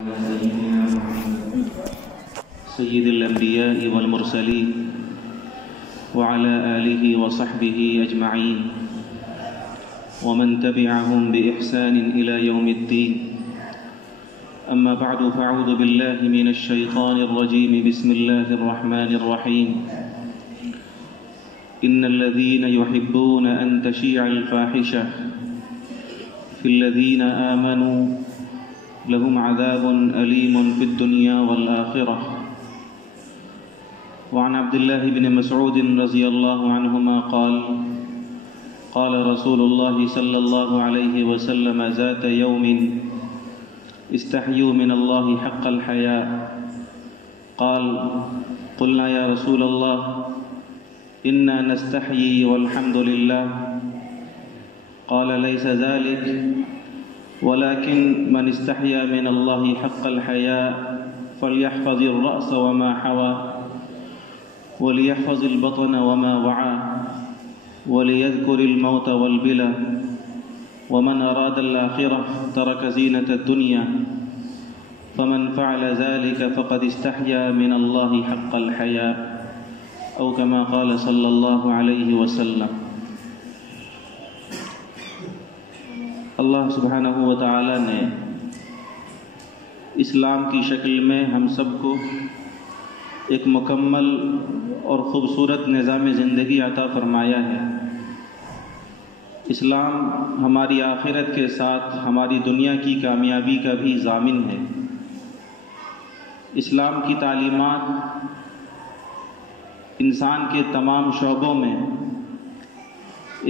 سيدنا محمد سيد الأنبياء والمرسلين وعلى آله وصحبه أجمعين ومن تبعهم بإحسان إلى يوم الدين. أما بعد، فأعوذ بالله من الشيطان الرجيم. بسم الله الرحمن الرحيم. إن الذين يحبون أن تشيع الفاحشة في الذين آمنوا لهم عذاب أليم في الدنيا والآخرة. وعن عبد الله بن مسعود رضي الله عنهما قال: قال رسول الله صلى الله عليه وسلم ذات يوم: استحيوا من الله حق الحياء. قال: قلنا يا رسول الله إنا نستحيي والحمد لله. قال: ليس ذلك، ولكن من استحيا من الله حق الحياء فليحفظ الرأس وما حوى، وليحفظ البطن وما وعى، وليذكر الموت والبلى، ومن أراد الآخرة ترك زينة الدنيا، فمن فعل ذلك فقد استحيا من الله حق الحياء، أو كما قال صلى الله عليه وسلم. اللہ سبحانہ و تعالی نے اسلام کی شکل میں ہم سب کو ایک مکمل اور خوبصورت نظام زندگی عطا فرمایا ہے. اسلام ہماری آخرت کے ساتھ ہماری دنیا کی کامیابی کا بھی ضامن ہے. اسلام کی تعلیمات انسان کے تمام شعبوں میں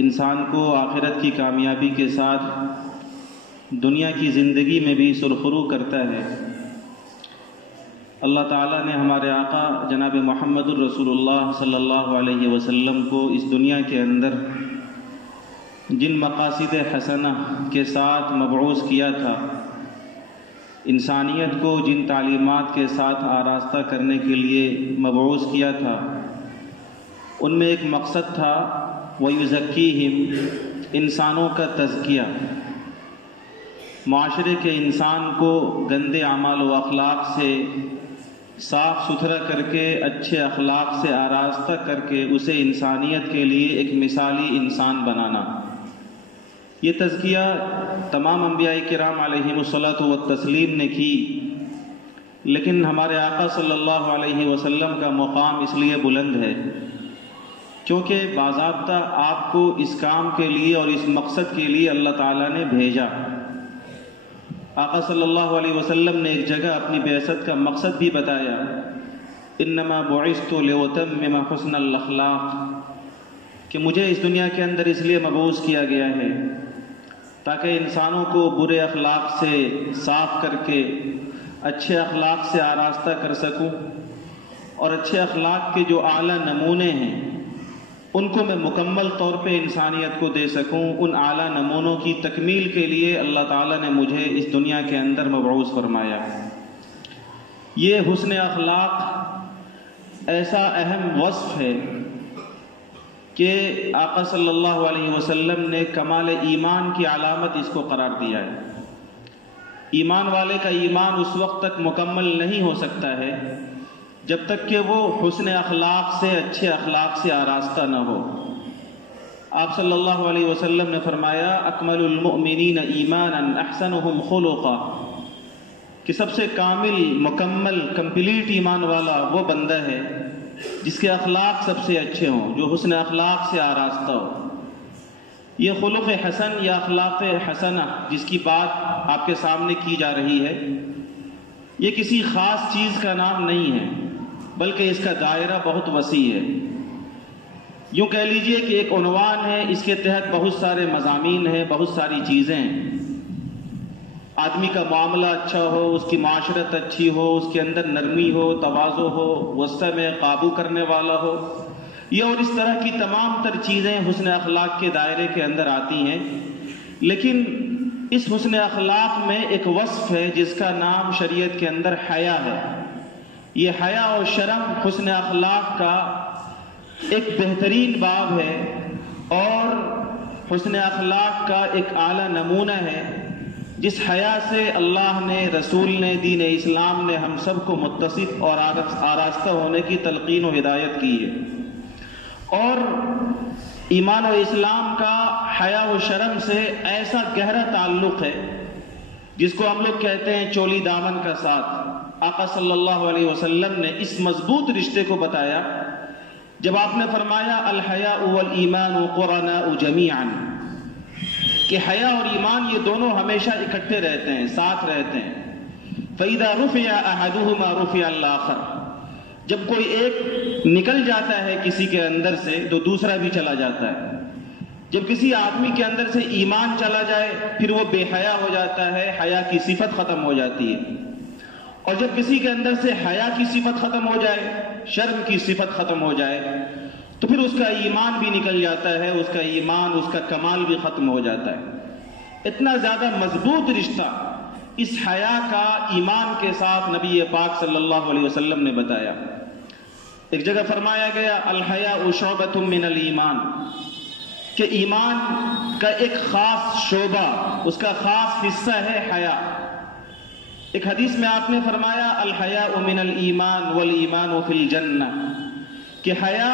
انسان کو آخرت کی کامیابی کے ساتھ دنیا کی زندگی میں بھی سرخرو کرتا ہے. اللہ تعالیٰ نے ہمارے آقا جناب محمد الرسول اللہ صلی اللہ علیہ وسلم کو اس دنیا کے اندر جن مقاصد حسنہ کے ساتھ مبعوث کیا تھا، انسانیت کو جن تعلیمات کے ساتھ آراستہ کرنے کے لیے مبعوث کیا تھا، ان میں ایک مقصد تھا وَيُزَكِّيهِمْ، انسانوں کا تزکیہ، معاشرے کے انسان کو گندے اعمال و اخلاق سے صاف ستھرا کر کے اچھے اخلاق سے آراستہ کر کے اسے انسانیت کے لیے ایک مثالی انسان بنانا. یہ تزکیہ تمام انبیاء کرام علیہم الصلاۃ والتسلیم نے کی، لیکن ہمارے آقا صلی اللہ علیہ وسلم کا مقام اس لیے بلند ہے کیونکہ باضابطہ آپ کو اس کام کے لیے اور اس مقصد کے لیے اللہ تعالیٰ نے بھیجا. آقا صلی اللہ علیہ وسلم نے ایک جگہ اپنی بعثت کا مقصد بھی بتایا: انما بعثت لأتمم حسن الاخلاق، کہ مجھے اس دنیا کے اندر اس لیے مبعوث کیا گیا ہے تاکہ انسانوں کو برے اخلاق سے صاف کر کے اچھے اخلاق سے آراستہ کر سکوں، اور اچھے اخلاق کے جو اعلیٰ نمونے ہیں ان کو میں مکمل طور پہ انسانیت کو دے سکوں. ان اعلیٰ نمونوں کی تکمیل کے لیے اللہ تعالیٰ نے مجھے اس دنیا کے اندر مبعوث فرمایا. یہ حسن اخلاق ایسا اہم وصف ہے کہ آقا صلی اللہ علیہ وسلم نے کمال ایمان کی علامت اس کو قرار دیا ہے. ایمان والے کا ایمان اس وقت تک مکمل نہیں ہو سکتا ہے جب تک کہ وہ حسن اخلاق سے، اچھے اخلاق سے آراستہ نہ ہو. آپ صلی اللہ علیہ وسلم نے فرمایا: اکمل المؤمنین ایمانا احسنہم خلقا، کہ سب سے کامل، مکمل، کمپلیٹ ایمان والا وہ بندہ ہے جس کے اخلاق سب سے اچھے ہوں، جو حسن اخلاق سے آراستہ ہو. یہ خلق حسن یا اخلاق حسنہ جس کی بات آپ کے سامنے کی جا رہی ہے، یہ کسی خاص چیز کا نام نہیں ہے بلکہ اس کا دائرہ بہت وسیع ہے. یوں کہہ لیجئے کہ ایک عنوان ہے، اس کے تحت بہت سارے مضامین ہیں، بہت ساری چیزیں ہیں. آدمی کا معاملہ اچھا ہو، اس کی معاشرت اچھی ہو، اس کے اندر نرمی ہو، تواضع ہو، غصے میں قابو کرنے والا ہو، یہ اور اس طرح کی تمام تر چیزیں حسن اخلاق کے دائرے کے اندر آتی ہیں. لیکن اس حسن اخلاق میں ایک وصف ہے جس کا نام شریعت کے اندر حیا ہے. یہ حیا اور شرم حسن اخلاق کا ایک بہترین باب ہے اور حسن اخلاق کا ایک اعلیٰ نمونہ ہے جس حیا سے اللہ نے، رسول نے، دین اسلام نے ہم سب کو متصف اور آراستہ ہونے کی تلقین و ہدایت کی ہے، اور ایمان و اسلام کا حیا و شرم سے ایسا گہرا تعلق ہے جس کو ہم لوگ کہتے ہیں چولی دامن کا ساتھ۔ آقا صلی اللہ علیہ وسلم نے اس مضبوط رشتے کو بتایا جب آپ نے فرمایا الحیاء والایمان قرناء جمیعا، کہ حیا اور ایمان یہ دونوں ہمیشہ اکٹھے رہتے ہیں، ساتھ رہتے ہیں۔ فَإِذَا رُفِعَ أَحَدُهُمَا رُفِعَ الْآخَرُ، جب کوئی ایک نکل جاتا ہے کسی کے اندر سے تو دوسرا بھی چلا جاتا ہے۔ جب کسی آدمی کے اندر سے ایمان چلا جائے پھر وہ بے حیا ہو جاتا ہے، حیا کی صفت ختم ہو جاتی ہے، اور جب کسی کے اندر سے حیا کی صفت ختم ہو جائے، شرم کی صفت ختم ہو جائے، تو پھر اس کا ایمان بھی نکل جاتا ہے، اس کا ایمان، اس کا کمال بھی ختم ہو جاتا ہے۔ اتنا زیادہ مضبوط رشتہ اس حیا کا ایمان کے ساتھ نبی پاک صلی اللہ علیہ وسلم نے بتایا۔ ایک جگہ فرمایا گیا الحیاء شعبۃ من الایمان، کہ ایمان کا ایک خاص شعبہ، اس کا خاص حصہ ہے حیا۔ ایک حدیث میں آپ نے فرمایا الحیاء من الایمان والایمان فی الجنہ، کہ حیا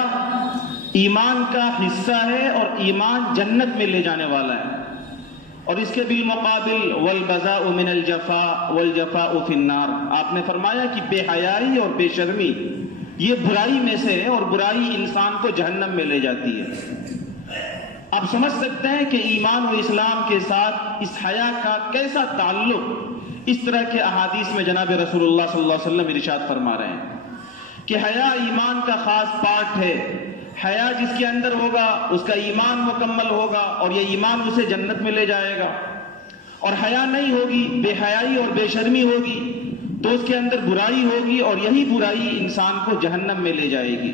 ایمان کا حصہ ہے اور ایمان جنت میں لے جانے والا ہے، اور اس کے بالمقابل والبذاء من الجفاء والجفاء فی النار، آپ نے فرمایا کہ بے حیائی اور بے شرمی یہ برائی میں سے ہے، اور برائی انسان کو جہنم میں لے جاتی ہے۔ آپ سمجھ سکتے ہیں کہ ایمان و اسلام کے ساتھ اس حیا کا کیسا تعلق اس طرح کے احادیث میں جناب رسول اللہ صلی اللہ علیہ وسلم ارشاد فرما رہے ہیں کہ حیا ایمان کا خاص پارٹ ہے۔ حیا جس کے اندر ہوگا اس کا ایمان مکمل ہوگا، اور یہ ایمان اسے جنت میں لے جائے گا، اور حیا نہیں ہوگی، بے حیائی اور بے شرمی ہوگی تو اس کے اندر برائی ہوگی، اور یہی برائی انسان کو جہنم میں لے جائے گی۔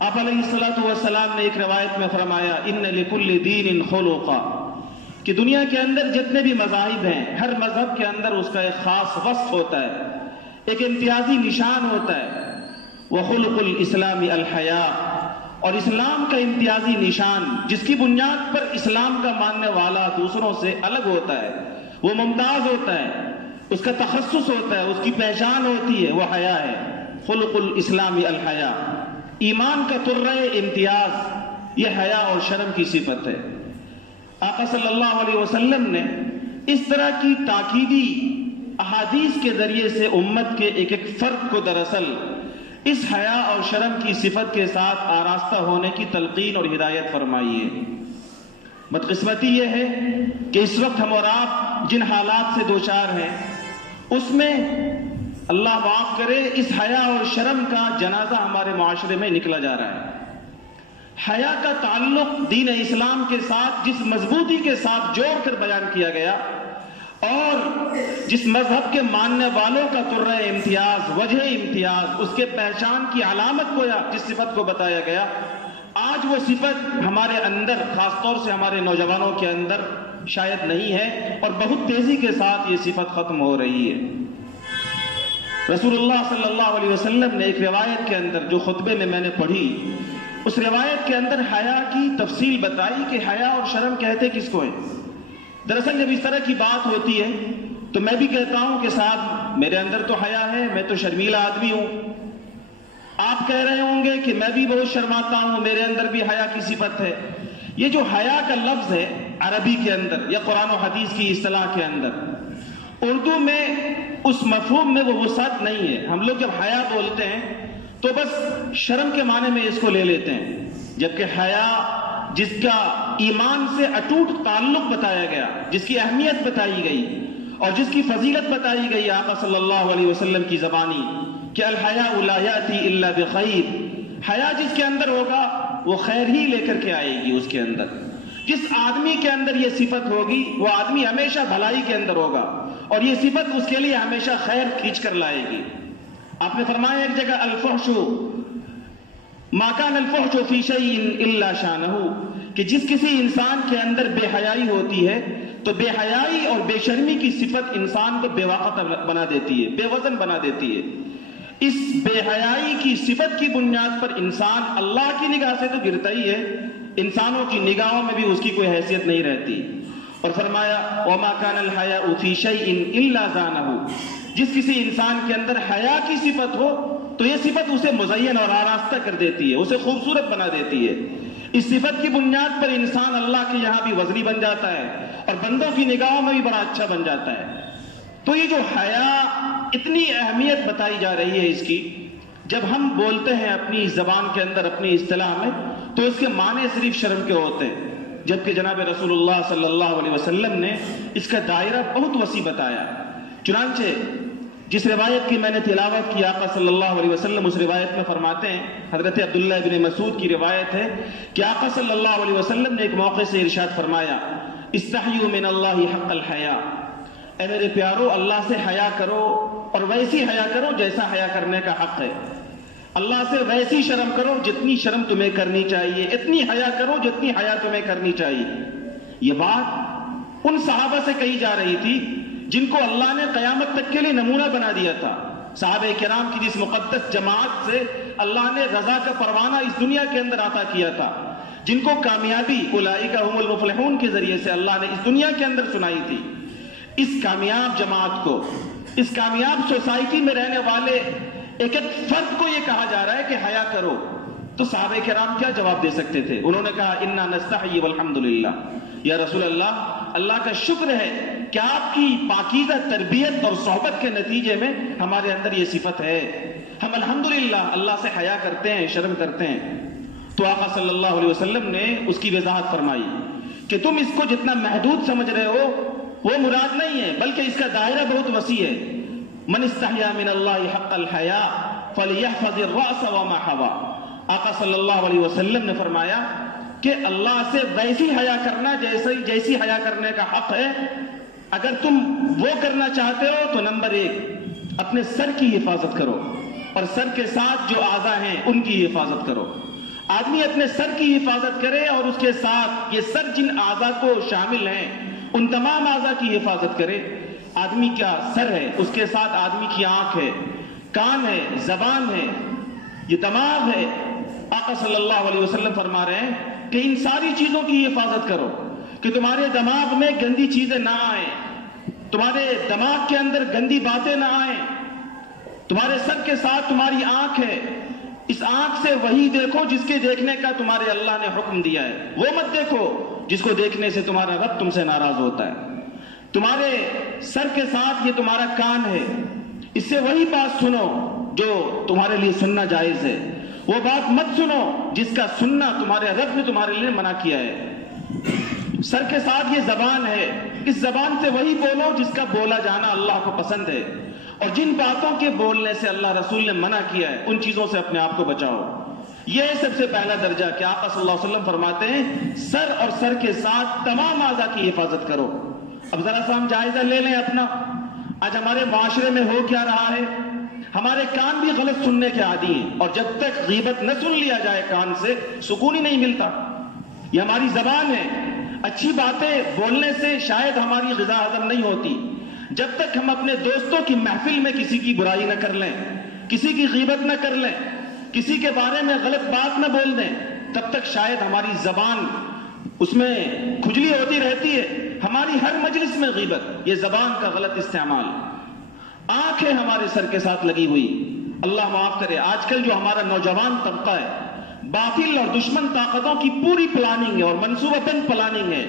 آپ علیہ الصلوۃ والسلام نے ایک روایت میں فرمایا ان لکل دین خلقا، کہ دنیا کے اندر جتنے بھی مذاہب ہیں ہر مذہب کے اندر اس کا ایک خاص وصف ہوتا ہے، ایک امتیازی نشان ہوتا ہے۔ وخلق الاسلام الحیاء، اور اسلام کا امتیازی نشان جس کی بنیاد پر اسلام کا ماننے والا دوسروں سے الگ ہوتا ہے، وہ ممتاز ہوتا ہے، اس کا تخصص ہوتا ہے، اس کی پہچان ہوتی ہے، وہ حیا ہے۔ خلق الاسلام الحیاء، ایمان کا ترہ امتیاز یہ حیا اور شرم کی صفت ہے۔ آقا صلی اللہ علیہ وسلم نے اس طرح کی تاکیدی احادیث کے ذریعے سے امت کے ایک ایک فرد کو دراصل اس حیا اور شرم کی صفت کے ساتھ آراستہ ہونے کی تلقین اور ہدایت فرمائی ہے۔ بدقسمتی یہ ہے کہ اس وقت ہم اور آپ جن حالات سے دوچار ہیں اس میں اللہ معاف کرے اس حیا اور شرم کا جنازہ ہمارے معاشرے میں نکلا جا رہا ہے۔ حیا کا تعلق دین اسلام کے ساتھ جس مضبوطی کے ساتھ جوڑ کر بیان کیا گیا، اور جس مذہب کے ماننے والوں کا ترہ امتیاز، وجہ امتیاز، اس کے پہچان کی علامت کو یا جس صفت کو بتایا گیا، آج وہ صفت ہمارے اندر، خاص طور سے ہمارے نوجوانوں کے اندر شاید نہیں ہے، اور بہت تیزی کے ساتھ یہ صفت ختم ہو رہی ہے۔ رسول اللہ صلی اللہ علیہ وسلم نے ایک روایت کے اندر جو خطبے میں نے پڑھی، اس روایت کے اندر حیا کی تفصیل بتائی کہ حیا اور شرم کہتے کس کو ہیں۔ دراصل جب اس طرح کی بات ہوتی ہے تو میں بھی کہتا ہوں کہ صاحب میرے اندر تو حیا ہے، میں تو شرمیلا آدمی ہوں۔ آپ کہہ رہے ہوں گے کہ میں بھی بہت شرماتا ہوں، میرے اندر بھی حیا کی صفت ہے۔ یہ جو حیا کا لفظ ہے عربی کے اندر یا قرآن و حدیث کی اصطلاح کے اندر، اردو میں اس مفہوم میں وہ وسعت نہیں ہے۔ ہم لوگ جب حیا بولتے ہیں تو بس شرم کے معنی میں اس کو لے لیتے ہیں، جبکہ حیا جس کا ایمان سے اٹوٹ تعلق بتایا گیا، جس کی اہمیت بتائی گئی اور جس کی فضیلت بتائی گئی آقا صلی اللہ علیہ وسلم کی زبانی کہ الحیاء لا یأتی الا بخیر، حیا جس کے اندر ہوگا وہ خیر ہی لے کر کے آئے گی۔ اس کے اندر جس آدمی کے اندر یہ صفت ہوگی وہ آدمی ہمیشہ بھلائی کے اندر ہوگا، اور یہ صفت اس کے لیے ہمیشہ خیر کھینچ کر لائے گی۔ آپ نے فرمایا ایک جگہ الفحش ما کان الفحش فی شیء الا شانہ، کہ جس کسی انسان کے اندر بے حیائی ہوتی ہے تو بے حیائی اور بے شرمی کی صفت انسان کو بے وقت بنا دیتی ہے، بے وزن بنا دیتی ہے۔ اس بے حیائی کی صفت کی بنیاد پر انسان اللہ کی نگاہ سے تو گرتا ہی ہے، انسانوں کی نگاہوں میں بھی اس کی کوئی حیثیت نہیں رہتی۔ اور فرمایا وما كان الحياء في شيء الا زانه، جس کسی انسان کے اندر حیا کی صفت ہو تو یہ صفت اسے مزین اور آراستہ کر دیتی ہے، اسے خوبصورت بنا دیتی ہے۔ اس صفت کی بنیاد پر انسان اللہ کے یہاں بھی وزنی بن جاتا ہے اور بندوں کی نگاہوں میں بھی بڑا اچھا بن جاتا ہے۔ تو یہ جو حیا اتنی اہمیت بتائی جا رہی ہے اس کی، جب ہم بولتے ہیں اپنی زبان کے اندر اپنی اصطلاح میں تو اس کے معنی صرف شرم کے ہوتے ہیں، جبکہ جناب رسول اللہ صلی اللہ علیہ وسلم نے اس کا دائرہ بہت وسیع بتایا۔ چنانچہ جس روایت کی میں نے تلاوت کی، آقا صلی اللہ علیہ وسلم اس روایت میں فرماتے ہیں، حضرت عبداللہ بن مسعود کی روایت ہے کہ آقا صلی اللہ علیہ وسلم نے ایک موقع سے ارشاد فرمایا استحیوا من اللہ حق الحیا، اے میرے پیارو اللہ سے حیا کرو اور ویسی حیا کرو جیسا حیا کرنے کا حق ہے، اللہ سے ویسی شرم کرو جتنی شرم تمہیں کرنی چاہیے، اتنی حیا کرو جتنی حیا تمہیں کرنی چاہیے۔ یہ بات ان صحابہ سے کہی جا رہی تھی جن کو اللہ نے قیامت تک کے لیے نمونہ بنا دیا تھا، صحابہ کرام کی جس مقدس جماعت سے اللہ نے رضا کا پروانہ اس دنیا کے اندر عطا کیا تھا، جن کو کامیابی اولئک هم المفلحون کے ذریعے سے اللہ نے اس دنیا کے اندر سنائی تھی۔ اس کامیاب جماعت کو، اس کامیاب سوسائٹی میں رہنے والے ایک ایک فرد کو یہ کہا جا رہا ہے کہ حیا کرو، تو صحابہ کرام کیا جواب دے سکتے تھے؟ انہوں نے کہا انا نستحی والحمدللہ، یا رسول اللہ، اللہ کا شکر ہے کہ آپ کی پاکیزہ تربیت اور صحبت کے نتیجے میں ہمارے اندر یہ صفت ہے، ہم الحمدللہ اللہ سے حیا کرتے ہیں، شرم کرتے ہیں۔ تو آقا صلی اللہ علیہ وسلم نے اس کی وضاحت فرمائی کہ تم اس کو جتنا محدود سمجھ رہے ہو وہ مراد نہیں ہے، بلکہ اس کا دائرہ بہت وسیع ہے۔ من استحیا من اللہ حق الحیا فلیحفظ الرأس وما حوا، آقا صلی اللہ علیہ وسلم نے فرمایا کہ اللہ سے ویسی حیا کرنا جیسی حیا کرنے کا حق ہے۔ اگر تم وہ کرنا چاہتے ہو تو نمبر 1 اپنے سر کی حفاظت کرو، اور سر کے ساتھ جو اعضاء ہیں ان کی حفاظت کرو۔ آدمی اپنے سر کی حفاظت کرے اور اس کے ساتھ یہ سر جن اعضاء کو شامل ہیں ان تمام اعضاء کی حفاظت کرے۔ آدمی کا سر ہے، اس کے ساتھ آدمی کی آنکھ ہے، کان ہے، زبان ہے، یہ دماغ ہے۔ آقا صلی اللہ علیہ وسلم فرما رہے ہیں کہ ان ساری چیزوں کی حفاظت کرو کہ تمہارے دماغ میں گندی چیزیں نہ آئیں، تمہارے دماغ کے اندر گندی باتیں نہ آئیں۔ تمہارے سر کے ساتھ تمہاری آنکھ ہے، اس آنکھ سے وہی دیکھو جس کے دیکھنے کا تمہارے اللہ نے حکم دیا ہے، وہ مت دیکھو جس کو دیکھنے سے تمہارا رب تم سے ناراض ہوتا ہے۔ تمہارے سر کے ساتھ یہ تمہارا کان ہے، اس سے وہی بات سنو جو تمہارے لیے سننا جائز ہے، وہ بات مت سنو جس کا سننا تمہارے رب نے تمہارے لیے منع کیا ہے۔ سر کے ساتھ یہ زبان ہے، اس زبان سے وہی بولو جس کا بولا جانا اللہ کو پسند ہے، اور جن باتوں کے بولنے سے اللہ رسول نے منع کیا ہے ان چیزوں سے اپنے آپ کو بچاؤ۔ یہ سب سے پہلا درجہ کہ آقا صلی اللہ علیہ وسلم فرماتے ہیں سر اور سر کے ساتھ تمام اعضاء کی حفاظت کرو۔ اب ذرا سا ہم جائزہ لے لیں اپنا، آج ہمارے معاشرے میں ہو کیا رہا ہے؟ ہمارے کان بھی غلط سننے کے عادی ہیں، اور جب تک غیبت نہ سن لیا جائے کان سے سکون ہی نہیں ملتا۔ یہ ہماری زبان ہے، اچھی باتیں بولنے سے شاید ہماری غذا ہضم نہیں ہوتی، جب تک ہم اپنے دوستوں کی محفل میں کسی کی برائی نہ کر لیں، کسی کی غیبت نہ کر لیں، کسی کے بارے میں غلط بات نہ بول دیں، تب تک شاید ہماری زبان اس میں کھجلی ہوتی رہتی ہے۔ ہماری ہر مجلس میں غیبت، یہ زبان کا غلط استعمال۔ آنکھ ہے ہمارے سر کے ساتھ لگی ہوئی، اللہ معاف کرے آج کل جو ہمارا نوجوان طبقہ ہے، باطل اور دشمن طاقتوں کی پوری پلاننگ ہے اور منصوبہ بند پلاننگ ہے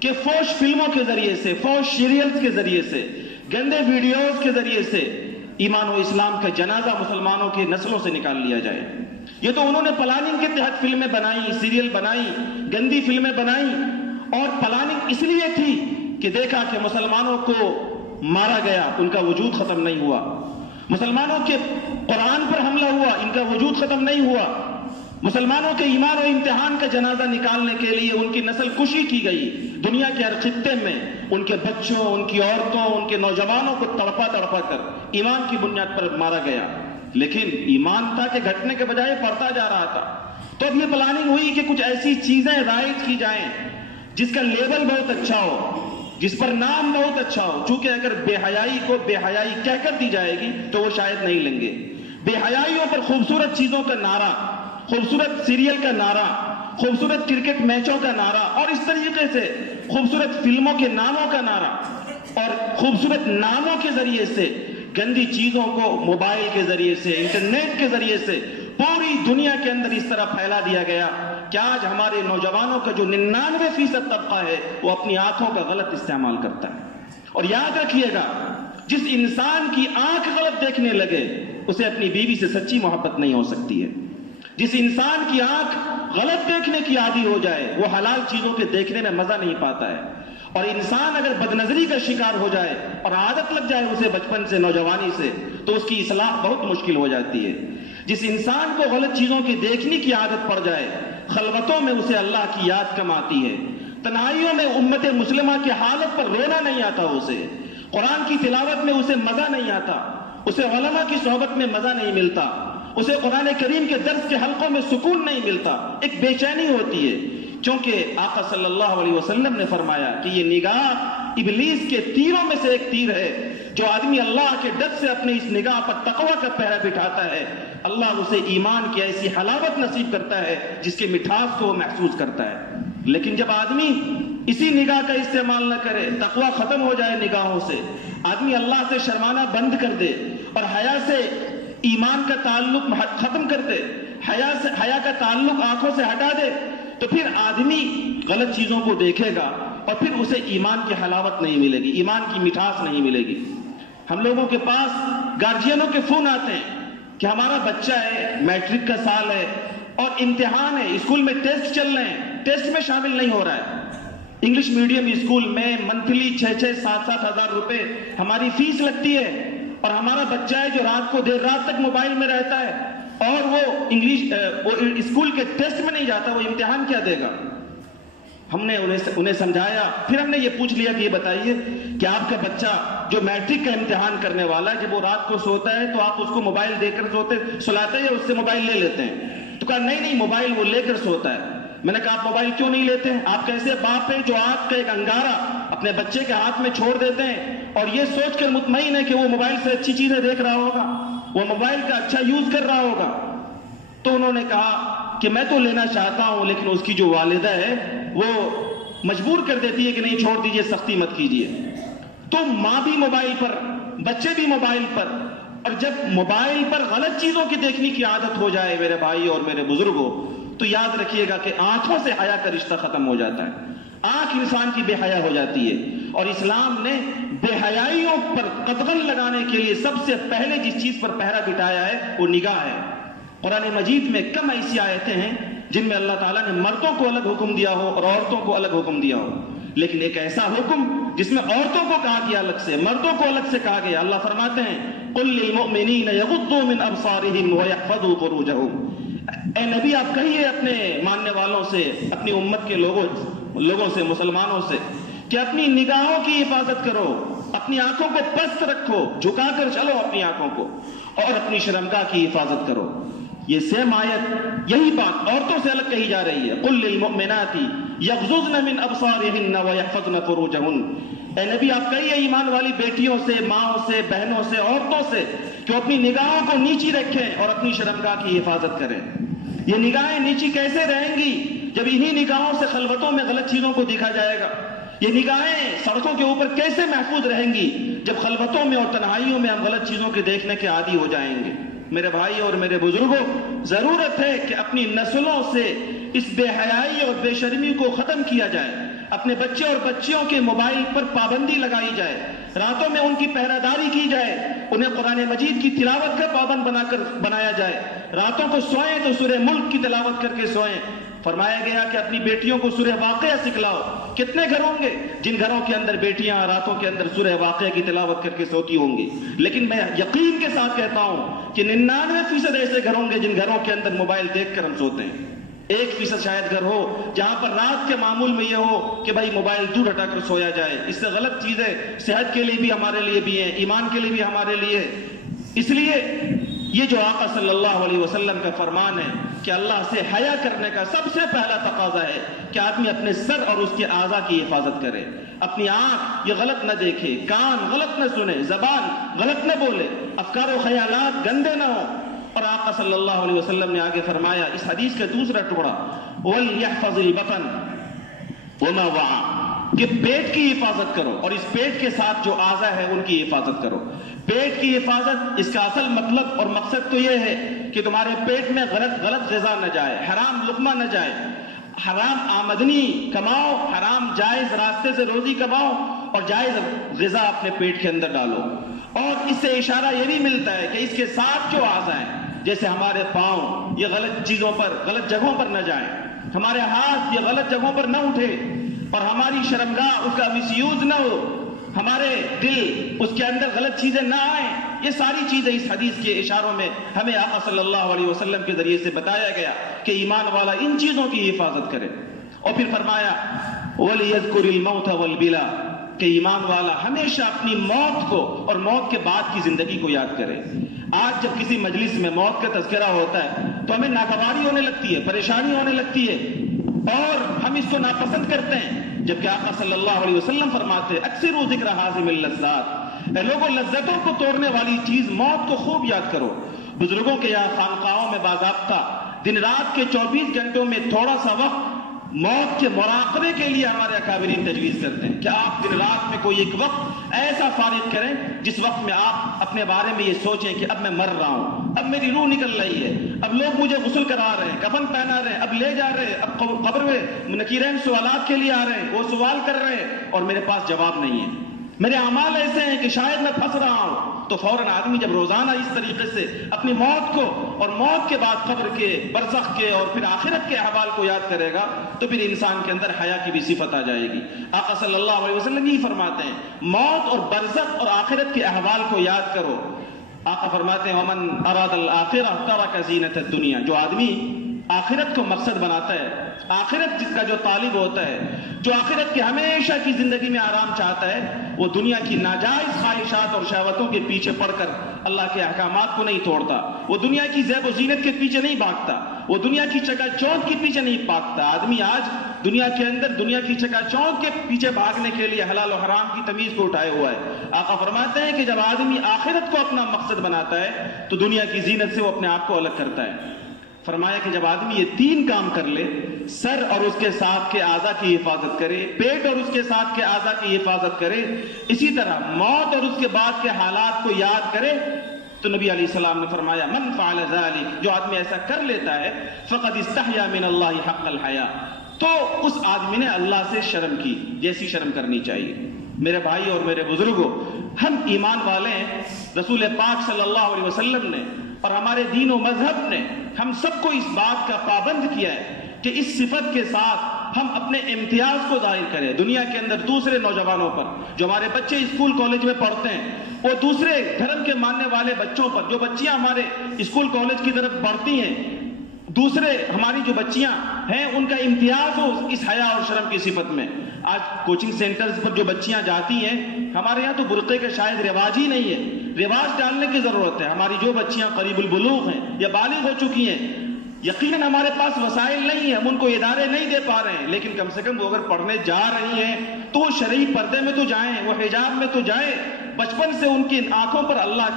کہ فوش فلموں کے ذریعے سے، فوش سیریلز کے ذریعے سے، گندے ویڈیوز کے ذریعے سے ایمان و اسلام کا جنازہ مسلمانوں کے نسلوں سے نکال لیا جائے۔ یہ تو انہوں نے پلاننگ کے تحت فلمیں بنائی، سیریل بنائی، گندی فلمیں بنائی، اور پلاننگ اس لیے تھی کہ دیکھا کہ مسلمانوں کو مارا گیا، ان کا وجود ختم نہیں ہوا، مسلمانوں کے قرآن پر حملہ ہوا، ان کا وجود ختم نہیں ہوا، مسلمانوں کے ایمان و امتحان کا جنازہ نکالنے کے لیے ان کی نسل کشی کی گئی، دنیا کے ہر خطے میں ان کے بچوں، ان کی عورتوں، ان کے نوجوانوں کو تڑپا تڑپا کر ایمان کی بنیاد پر مارا گیا، لیکن ایمان تھا کہ گھٹنے کے بجائے بڑھتا جا رہا تھا۔ تو اب یہ پلاننگ ہوئی کہ کچھ ایسی چیزیں رائج کی جائیں جس کا لیبل بہت اچھا ہو، جس پر نام بہت اچھا ہو، چونکہ اگر بے حیائی کو بے حیائی کہہ کر دی جائے گی تو وہ شاید نہیں لیں گے۔ بے حیائیوں پر خوبصورت چیزوں کا نعرہ، خوبصورت سیریل کا نعرہ، خوبصورت کرکٹ میچوں کا نعرہ، اور اس طریقے سے خوبصورت فلموں کے ناموں کا نعرہ اور خوبصورت ناموں کے ذریعے سے گندی چیزوں کو موبائل کے ذریعے سے، انٹرنیٹ کے ذریعے سے پوری دنیا کے اندر اس طرح پھیلا دیا گیا کہ آج ہمارے نوجوانوں کا جو 99% طبقہ ہے وہ اپنی آنکھوں کا غلط استعمال کرتا ہے۔ اور یاد رکھیے گا، جس انسان کی آنکھ غلط دیکھنے لگے اسے اپنی بیوی سے سچی محبت نہیں ہو سکتی ہے۔ جس انسان کی آنکھ غلط دیکھنے کی عادی ہو جائے وہ حلال چیزوں کے دیکھنے میں مزہ نہیں پاتا ہے، اور انسان اگر بدنظری کا شکار ہو جائے اور عادت لگ جائے اسے بچپن سے، نوجوانی سے، تو اس کی اصلاح بہت مشکل ہو جاتی ہے۔ جس انسان کو غلط چیزوں کے دیکھنے کی عادت پڑ جائے خلوتوں میں اسے اللہ کی یاد کم آتی ہے، تنہائیوں میں امت مسلمہ کی حالت پر رونا نہیں آتا، اسے قرآن کی تلاوت میں اسے مزہ نہیں آتا، اسے علماء کی صحبت میں مزہ نہیں ملتا، اسے قرآن کریم کے درس کے حلقوں میں سکون نہیں ملتا، ایک بے چینی ہوتی ہے، کیونکہ آقا صلی اللہ علیہ وسلم نے فرمایا کہ یہ نگاہ ابلیس کے تیروں میں سے ایک تیر ہے۔ جو آدمی اللہ کے ڈر سے اپنے اس نگاہ پر تقوی کا پہرا بٹھاتا ہے، اللہ اسے ایمان کی ایسی حلاوت نصیب کرتا ہے جس کے مٹھاس کو وہ محسوس کرتا ہے۔ لیکن جب آدمی اسی نگاہ کا استعمال نہ کرے، تقوی ختم ہو جائے نگاہوں سے، آدمی اللہ سے شرمانا بند کر دے اور حیا سے ایمان کا تعلق ختم کر دے، حیا کا تعلق آنکھوں سے ہٹا دے، تو پھر آدمی غلط چیزوں کو دیکھے گا اور پھر اسے ایمان کی حلاوت نہیں ملے گی، ایمان کی مٹھاس نہیں ملے گی۔ ہم لوگوں کے پاس گارجینوں کے فون آتے ہیں کہ ہمارا بچہ ہے، میٹرک کا سال ہے اور امتحان ہے، اسکول میں ٹیسٹ چل رہے ہیں، ٹیسٹ میں شامل نہیں ہو رہا ہے۔ انگلش میڈیم اسکول میں منتھلی 6-7 ہزار روپے ہماری فیس لگتی ہے، اور ہمارا بچہ ہے جو رات کو دیر رات تک موبائل میں رہتا ہے اور وہ اسکول کے ٹیسٹ میں نہیں جاتا، وہ امتحان کیا دے گا؟ ہم نے انہیں سمجھایا، پھر ہم نے یہ پوچھ لیا کہ یہ بتائیے کہ آپ کا بچہ جو میٹرک کا امتحان کرنے والا ہے، جب وہ رات کو سوتا ہے تو آپ اس کو موبائل دے کر سلاتے ہیں یا اس سے موبائل لے لیتے ہیں؟ تو کہا نہیں موبائل وہ لے کر سوتا ہے۔ میں نے کہا آپ موبائل کیوں نہیں لیتے ہیں؟ آپ کیسے باپ ہیں جو آنکھ کا ایک انگارہ اپنے بچے کے ہاتھ میں چھوڑ دیتے ہیں اور یہ سوچ کر مطمئن ہے کہ وہ موبائل سے اچھی چیزیں دیکھ رہا ہوگا، وہ موبائل کا اچھا یوز کر رہا ہوگا؟ تو انہوں نے کہا کہ میں تو لینا چاہتا ہوں لیکن اس کی جو والدہ ہے وہ مجبور کر دیتی ہے کہ نہیں چھوڑ دیجئے، سختی مت کیجئے۔ تو ماں بھی موبائل پر، بچے بھی موبائل پر، اور جب موبائل پر غلط چیزوں کی دیکھنے کی عادت ہو جائے میرے بھائی اور میرے بزرگوں، تو یاد رکھیے گا کہ آنکھوں سے حیا کا رشتہ ختم ہو جاتا ہے، آنکھ انسان کی بے حیا ہو جاتی ہے، اور اسلام نے بے حیائیوں پر قدغن لگانے کے لیے سب سے پہلے جس چیز پر پہرا بٹھایا ہے وہ نگاہ ہے۔ قرآن مجید میں کم ایسی آیتیں ہیں جن میں اللہ تعالیٰ نے مردوں کو الگ حکم دیا ہو اور عورتوں کو الگ حکم دیا ہو، لیکن ایک ایسا حکم جس میں عورتوں کو کہا گیا الگ سے، مردوں کو الگ سے کہا گیا۔ اللہ فرماتے ہیں قُل لِّلْمُؤْمِنِينَ يَغُضُّوا مِنْ أَبْصَارِهِمْ وَيَحْفَظُوا فُرُوجَهُمْ، اے نبی آپ کہیے اپنے ماننے والوں سے، اپنی امت کے لوگوں سے، مسلمانوں سے کہ اپنی نگاہوں کی حفاظت کرو، اپنی آنکھوں کو پست رکھو، جھکا کر چلو اپنی آنکھوں کو، اور اپنی شرمگاہ کی حفاظت کرو۔ یہ سیم آیت یہی بات عورتوں سے الگ کہی جا رہی ہے، قُل لِّلْمُؤْمِنَاتِ يَغْضُضْنَ مِنْ أَبْصَارِهِنَّ وَيَحْفَظْنَ فُرُوجَهُنَّ، اے نبی آپ کہیے ایمان والی بیٹیوں سے، ماؤں سے، بہنوں سے، عورتوں سے کہ اپنی نگاہوں کو نیچی رکھیں اور اپنی شرمگاہ کی حفاظت کریں۔ یہ نگاہیں نیچی کیسے رہیں گی جب انہی نگاہوں سے خلوتوں میں غلط چیزوں کو دیکھا جائے گا؟ یہ نگاہیں سڑکوں کے اوپر کیسے محفوظ رہیں گی جب خلوتوں میں اور تنہائیوں میں ہم غلط چیزوں کے دیکھنے کے عادی ہو جائیں گے؟ میرے بھائی اور میرے بزرگوں، ضرورت ہے کہ اپنی نسلوں سے اس بے حیائی اور بے شرمی کو ختم کیا جائے، اپنے بچے اور بچیوں کے موبائل پر پابندی لگائی جائے، راتوں میں ان کی پہرہ داری کی جائے، انہیں قرآن مجید کی تلاوت کا پابند بنایا جائے، راتوں کو سوئیں تو سورہ ملک کی تلاوت کر کے سوئیں۔ فرمایا گیا کہ اپنی بیٹیوں کو سورہ واقعہ سکھلاؤ۔ کتنے گھر ہوں گے جن گھروں کے اندر بیٹیاں راتوں کے اندر سورہ واقعہ کی تلاوت کر کے سوتی ہوں گی؟ لیکن میں یقین کے ساتھ کہتا ہوں کہ 99% ایسے گھر ہوں گے جن گھروں کے اندر موبائل دیکھ کر ہم سوتے ہیں۔ 1% شاید گھر ہو جہاں پر رات کے معمول میں یہ ہو کہ بھائی موبائل دور ہٹا کر سویا جائے۔ اس سے غلط چیزیں صحت کے لیے بھی ہمارے لیے بھی ہیں، ایمان کے لیے بھی ہمارے لیے۔ اس لیے یہ جو آقا صلی اللہ علیہ وسلم کا فرمان ہے کہ اللہ سے حیا کرنے کا سب سے پہلا تقاضا ہے کہ آدمی اپنے سر اور اس کے اعضاء کی حفاظت کرے، اپنی آنکھ یہ غلط نہ دیکھے، کان غلط نہ سنے، زبان غلط نہ بولے، افکار و خیالات گندے نہ ہوں۔ اور آقا صلی اللہ علیہ وسلم نے آگے فرمایا اس حدیث کا دوسرا ٹکڑا، وَلْيَحْفَظِ الْبَطَنَ وَمَا وَعَى، کہ پیٹ کی حفاظت کرو اور اس پیٹ کے ساتھ جو اعضاء ہے ان کی حفاظت کرو. پیٹ کی حفاظت، اس کا اصل مطلب اور مقصد تو یہ ہے کہ تمہارے پیٹ میں غلط غذا نہ جائے، حرام لقمہ نہ جائے، حرام آمدنی کماؤ، حرام جائز راستے سے روزی کماؤ اور جائز غذا اپنے پیٹ کے اندر ڈالو. اور اس سے اشارہ یہ بھی ملتا ہے کہ اس کے ساتھ جو اعضاء ہیں جیسے ہمارے پاؤں یہ غلط چیزوں پر، غلط جگہوں پر نہ جائیں، ہمارے ہاتھ یہ غلط جگہوں پر نہ اٹھے اور ہماری شرمگاہ اس کا مس یوز نہ ہو، ہمارے دل اس کے اندر غلط چیزیں نہ آئیں. یہ ساری چیزیں اس حدیث کے اشاروں میں ہمیں آقا صلی اللہ علیہ وسلم کے ذریعے سے بتایا گیا کہ ایمان والا ان چیزوں کی حفاظت کرے. اور پھر فرمایا وَلْيَذْكُرِ الْمَوْتَ وَالْبِلَى کہ ایمان والا ہمیشہ اپنی موت کو اور موت کے بعد کی زندگی کو یاد کرے. آج جب کسی مجلس میں موت کا تذکرہ ہوتا ہے تو ہمیں ناگواری ہونے لگتی ہے، پریشانی ہونے لگتی ہے اور ہم اس کو ناپسند کرتے ہیں، جبکہ آقا صلی اللہ علیہ وسلم فرماتے ہیں اکثروا ذکر حازم اللذات، اے لوگوں لذتوں کو توڑنے والی چیز موت کو خوب یاد کرو. بزرگوں کے یہاں خانقاہوں میں باضابطہ دن رات کے 24 گھنٹوں میں تھوڑا سا وقت موت کے مراقبے کے لیے ہمارے اکابرین تجویز کرتے ہیں کہ آپ دن رات میں کوئی ایک وقت ایسا فارغ کریں جس وقت میں آپ اپنے بارے میں یہ سوچیں کہ اب میں مر رہا ہوں، اب میری روح نکل رہی ہے، اب لوگ مجھے غسل کرا رہے ہیں، کفن پہنا رہے ہیں، اب لے جا رہے ہیں، اب قبر میں نکیرین سوالات کے لیے آ رہے ہیں، وہ سوال کر رہے ہیں اور میرے پاس جواب نہیں ہے، میرے اعمال ایسے ہیں کہ شاید میں پھنس رہا ہوں. تو فوراً آدمی جب روزانہ اس طریقے سے اپنی موت کو اور موت کے بعد قبر کے، برزخ کے اور پھر آخرت کے احوال کو یاد کرے گا تو پھر انسان کے اندر حیا کی بھی صفت آ جائے گی. آقا صلی اللہ علیہ وسلم یہ فرماتے ہیں موت اور برزخ اور آخرت کے احوال کو یاد کرو. آقا فرماتے ہیں ومن اراد الآخرہ ترک زینت الدنیا، جو آدمی آخرت کو مقصد بناتا ہے، آخرت جس کا جو طالب ہوتا ہے، جو آخرت کے ہمیشہ کی زندگی میں آرام چاہتا ہے، وہ دنیا کی ناجائز خواہشات اور شہوتوں کے پیچھے پڑ کر اللہ کے احکامات کو نہیں توڑتا، وہ دنیا کی زیب و زینت کے پیچھے نہیں بھاگتا، وہ دنیا کی چکا چوند کے پیچھے نہیں بھاگتا. آدمی آج دنیا کے اندر دنیا کی چکا چوند کے پیچھے بھاگنے کے لیے حلال و حرام کی تمیز کو اٹھائے ہوا ہے. آقا فرماتے ہیں کہ جب آدمی آخرت کو اپنا مقصد بناتا ہے تو دنیا کی زینت سے وہ اپنے آپ کو الگ کرتا ہے. فرمایا کہ جب آدمی یہ 3 کام کر لے، سر اور اس کے ساتھ کے اعضاء کی حفاظت کرے، پیٹ اور اس کے ساتھ کے اعضاء کی حفاظت کرے، اسی طرح موت اور اس کے بعد کے حالات کو یاد کرے، تو نبی علیہ السلام نے فرمایا من فعل ذلك، جو آدمی ایسا کر لیتا ہے فقد استحیا من اللہ حق الحیا، تو اس آدمی نے اللہ سے شرم کی جیسی شرم کرنی چاہیے. میرے بھائی اور میرے بزرگوں، ہم ایمان والے ہیں، رسول پاک صلی اللہ علیہ وسلم نے اور ہمارے دین و مذہب نے ہم سب کو اس بات کا پابند کیا ہے کہ اس صفت کے ساتھ ہم اپنے امتیاز کو ظاہر کریں. دنیا کے اندر دوسرے نوجوانوں پر، جو ہمارے بچے اسکول کالج میں پڑھتے ہیں، وہ دوسرے دھرم کے ماننے والے بچوں پر، جو بچیاں ہمارے اسکول کالج کی طرف بڑھتی ہیں، دوسرے ہماری جو بچیاں ہیں ان کا امتیاز ہو اس حیا اور شرم کی صفت میں. آج کوچنگ سینٹرز پر جو بچیاں جاتی ہیں، ہمارے یہاں تو برقعے کے شاید رواج ہی نہیں ہے، رواج ڈالنے کی ضرورت ہے. ہماری جو بچیاں قریب البلوغ ہیں یا بالغ ہو چکی ہیں، یقیناً ہمارے پاس وسائل نہیں ہیں، ہم ان کو ادارے نہیں دے پا رہے ہیں، لیکن کم سے کم وہ اگر پڑھنے جا رہی ہیں تو وہ شرعی پردے میں تو جائیں، وہ حجاب میں تو جائیں. بچپن سے ان کی آنکھوں پر اللہ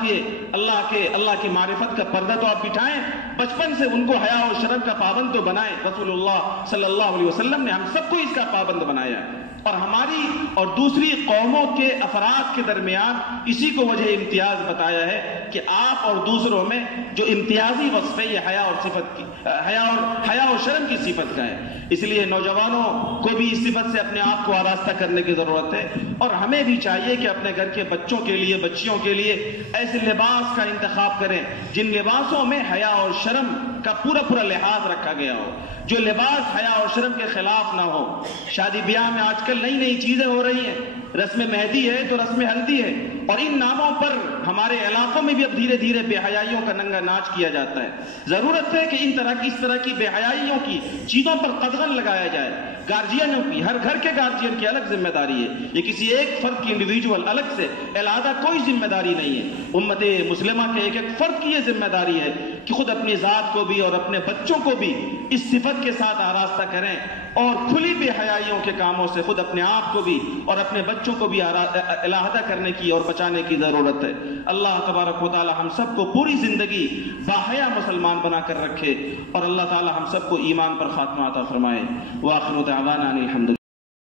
کی معرفت کا پردہ تو آپ بٹھائیں، بچپن سے ان کو حیا اور شرم کا پابند تو بنائیں. رسول اللہ صلی اللہ علیہ وسلم نے ہم سب کو اس کا پابند بنایا اور ہماری اور دوسری قوموں کے افراد کے درمیان اسی کو وجہ امتیاز بتایا ہے کہ آپ اور دوسروں میں جو امتیازی وصف ہے یہ حیا اور شرم کی صفت کا ہے. اس لیے نوجوانوں کو بھی اس صفت سے اپنے آپ کو آراستہ کرنے کی ضرورت ہے اور ہمیں بھی چاہیے کہ اپنے گھر کے بچوں کے لیے، بچیوں کے لیے ایسے لباس کا انتخاب کریں جن لباسوں میں حیا اور شرم کا پورا لحاظ رکھا گیا ہو، جو لباس حیا اور شرم کے خلاف نہ ہو. شادی بیاہ میں آج کل نئی چیزیں ہو رہی ہیں، رسم مہندی ہے تو رسم ہلدی ہے، اور ان ناموں پر ہمارے علاقوں میں بھی اب دھیرے دھیرے بے حیائیوں کا ننگا ناچ کیا جاتا ہے. ضرورت ہے کہ اس طرح کی بے حیائیوں کی چیزوں پر قدغن لگایا جائے. گارجینوں کی، ہر گھر کے گارجین کی الگ ذمہ داری ہے، یہ کسی ایک فرد کی انڈیویجول الگ سے علیحدہ کوئی ذمہ داری نہیں ہے. امت مسلمہ کے ایک فرد کی یہ ذمہ داری ہے کہ خود اپنی ذات کو بھی اور اپنے بچوں کو بھی اس صفت کے ساتھ آراستہ کریں اور کھلی بے حیائیوں کے کاموں سے خود اپنے آپ کو بھی اور اپنے بچوں کو بھی علیحدہ کرنے کی اور بچانے کی ضرورت ہے. اللہ تبارک و تعالی ہم سب کو پوری زندگی باحیا مسلمان بنا کر رکھے اور اللہ تعالی ہم سب کو ایمان پر خاتمہ عطا فرمائے. وآخر دعوانا الحمد للہ.